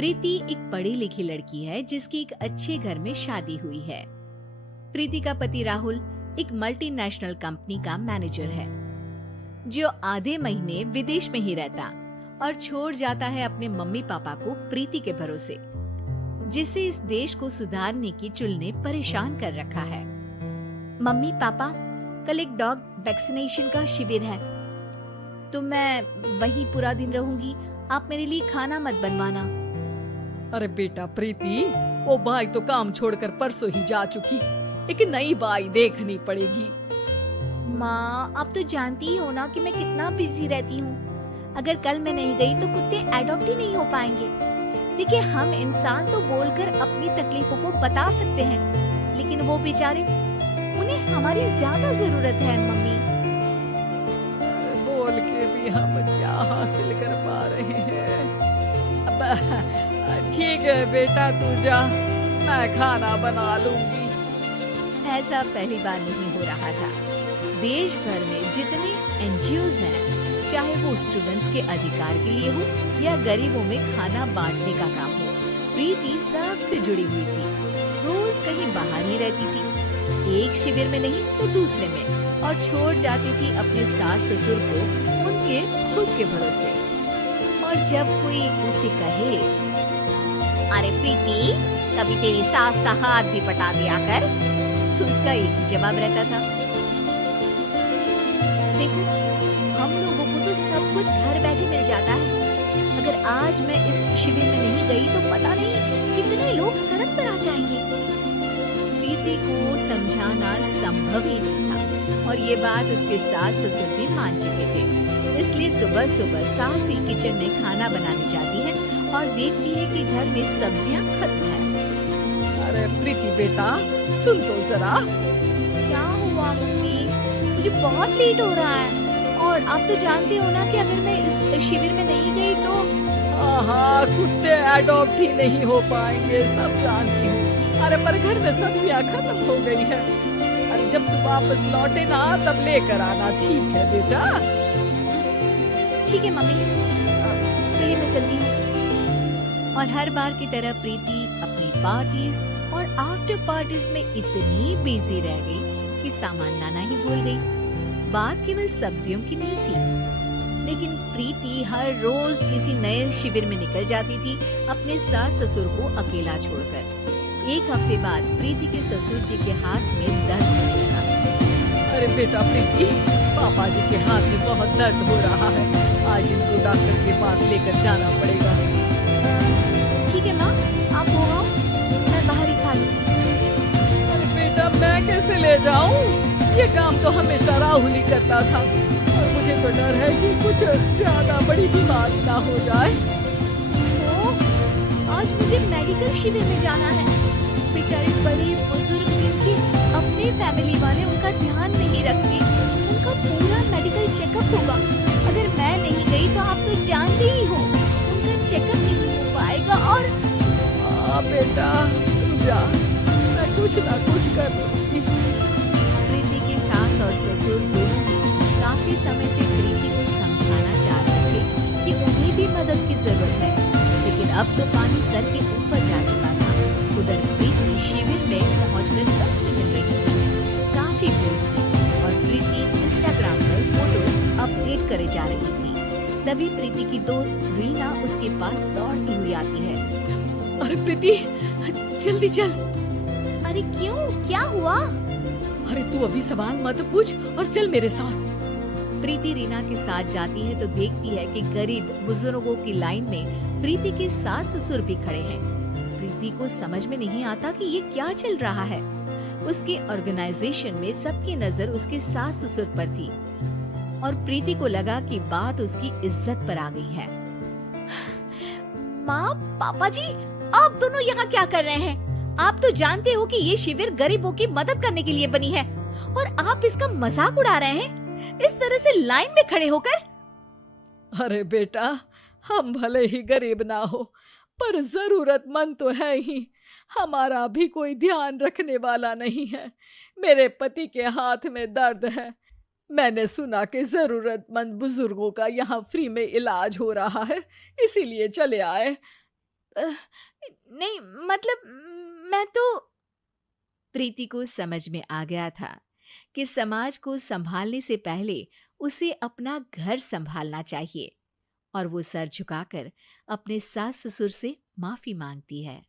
प्रीति एक पढ़ी लिखी लड़की है जिसकी एक अच्छे घर में शादी हुई है। प्रीति का पति राहुल एक मल्टीनेशनल कंपनी का मैनेजर है जो आधे महीने विदेश में ही रहता और छोड़ जाता है अपने मम्मी पापा को प्रीति के भरोसे, जिसे इस देश को सुधारने की चुल ने परेशान कर रखा है। मम्मी पापा, कल एक डॉग वैक्सीनेशन का शिविर है तो मैं वहीं पूरा दिन रहूंगी, आप मेरे लिए खाना मत बनवाना। अरे बेटा प्रीति, वो बाई तो काम छोड़कर परसों ही जा चुकी, एक नई बाई देखनी पड़ेगी। माँ, आप तो जानती ही हो ना कि मैं कितना बिजी रहती हूँ। अगर कल मैं नहीं गई तो कुत्ते एडॉप्ट ही नहीं हो पाएंगे। देखिए, हम इंसान तो बोलकर अपनी तकलीफों को बता सकते हैं, लेकिन वो बेचारे, उन्हें हमारी ज्यादा जरूरत है मम्मी। बोल के भी हम क्या हासिल कर पा रहे हैं। अब ठीक है बेटा, तू जा, मैं खाना बना लूंगी। ऐसा पहली बार नहीं हो रहा था। देश भर में जितने एनजीओज हैं, चाहे वो स्टूडेंट्स के अधिकार के लिए हो या गरीबों में खाना बांटने का काम हो, प्रीति सबसे जुड़ी हुई थी। रोज कहीं बाहर ही रहती थी, एक शिविर में नहीं तो दूसरे में, और छोड़ जाती थी अपने सास ससुर को उनके खुद के भरोसे। और जब कोई उसे कहे, अरे प्रीति, कभी तेरी सास का हाथ भी पटा दिया कर, तो उसका एक ही जवाब रहता था, देखो, हम लोगों को तो सब कुछ घर बैठे मिल जाता है। अगर आज मैं इस शिविर में नहीं गई तो पता नहीं कितने लोग सड़क पर आ जाएंगे। प्रीति को समझाना संभव ही नहीं था और ये बात उसके सास ससुर भी मान चुके थे। इसलिए सुबह सुबह सास ही किचन में खाना बनाने जाती है और देखती है कि घर में सब्जियां खत्म है। अरे प्रीति बेटा, सुन तो जरा। क्या हुआ मम्मी? मुझे बहुत लेट हो रहा है और आप तो जानते हो ना कि अगर मैं इस शिविर में नहीं गई तो हाँ, कुत्ते एडॉप्ट ही नहीं हो पाएंगे, सब जानती हूँ। अरे पर घर में सब्जियाँ खत्म हो गई है। अरे जब तू वापस लौटे ना तब लेकर आना, ठीक है बेटा? ठीक है मम्मी, चलिए मैं चलती हूँ। और हर बार की तरह प्रीति अपनी पार्टीज और आफ्टर पार्टीज में इतनी बिजी रह गई कि सामान लाना ही भूल गई। बात केवल सब्जियों की नहीं थी, लेकिन प्रीति हर रोज किसी नए शिविर में निकल जाती थी अपने सास ससुर को अकेला छोड़कर। एक हफ्ते बाद प्रीति के ससुर जी के हाथ में दर्द होने लगा। अरे बेटा प्रीति, पापा जी के हाथ में बहुत दर्द हो रहा है, आज इनको डॉक्टर के पास लेकर जाना पड़ेगा। ठीक है माँ, आप हो आओ, मैं बाहर ही खा लूँ। अरे बेटा, मैं कैसे ले जाऊं? ये काम तो हमेशा राहुल ही करता था और मुझे तो डर है कि कुछ ज्यादा बड़ी बीमारी ना हो जाए। आज मुझे मेडिकल शिविर में जाना है। बेचारे बड़े बुजुर्ग जिनके अपने फैमिली वाले उनका ध्यान नहीं रखते, उनका पूरा मेडिकल चेकअप होगा। अगर मैं नहीं गई तो आप तो जानते ही हो, उनका चेकअप नहीं हो पाएगा। और बेटा जा, मैं कुछ ना कुछ कर लूंगी। प्रीति के सास और ससुर दोनों ही काफी समय से प्रीति को समझाना चाह रहे थे कि उन्हें भी मदद की जरूरत है, लेकिन अब तो पानी सर के ऊपर जा चुका था। उधर प्रीति शिविर में पहुंचकर सबसे मिल रही थी, काफी भीड़ थी और प्रीति इंस्टाग्राम पर फोटोज अपडेट करे जा रही थी। तभी प्रीति की दोस्त रीना उसके पास दौड़ती हुई आती है। अरे प्रीति, जल्दी चल। अरे क्यों, क्या हुआ? अरे तू अभी सवाल मत पूछ और चल मेरे साथ। प्रीति रीना के साथ जाती है तो देखती है कि गरीब बुजुर्गों की लाइन में प्रीति के सास ससुर भी खड़े हैं। प्रीति को समझ में नहीं आता कि ये क्या चल रहा है। उसके ऑर्गेनाइजेशन में सबकी नजर उसके सास ससुर पर थी और प्रीति को लगा कि बात उसकी इज्जत पर आ गई है। माँ, पापा जी, आप दोनों यहाँ क्या कर रहे हैं? आप तो जानते हो कि ये शिविर गरीबों की मदद करने के लिए बनी है और आप इसका मजाक उड़ा रहे हैं इस तरह से लाइन में खड़े होकर। अरे बेटा, हम भले ही गरीब ना हो पर जरूरतमंद तो है ही। हमारा भी कोई ध्यान रखने वाला नहीं है। मेरे पति के हाथ में दर्द है, मैंने सुना कि जरूरतमंद बुजुर्गों का यहाँ फ्री में इलाज हो रहा है, इसीलिए चले आए। अ, नहीं, मतलब मैं तो। प्रीति को समझ में आ गया था कि समाज को संभालने से पहले उसे अपना घर संभालना चाहिए, और वो सर झुकाकर अपने सास ससुर से माफी मांगती है।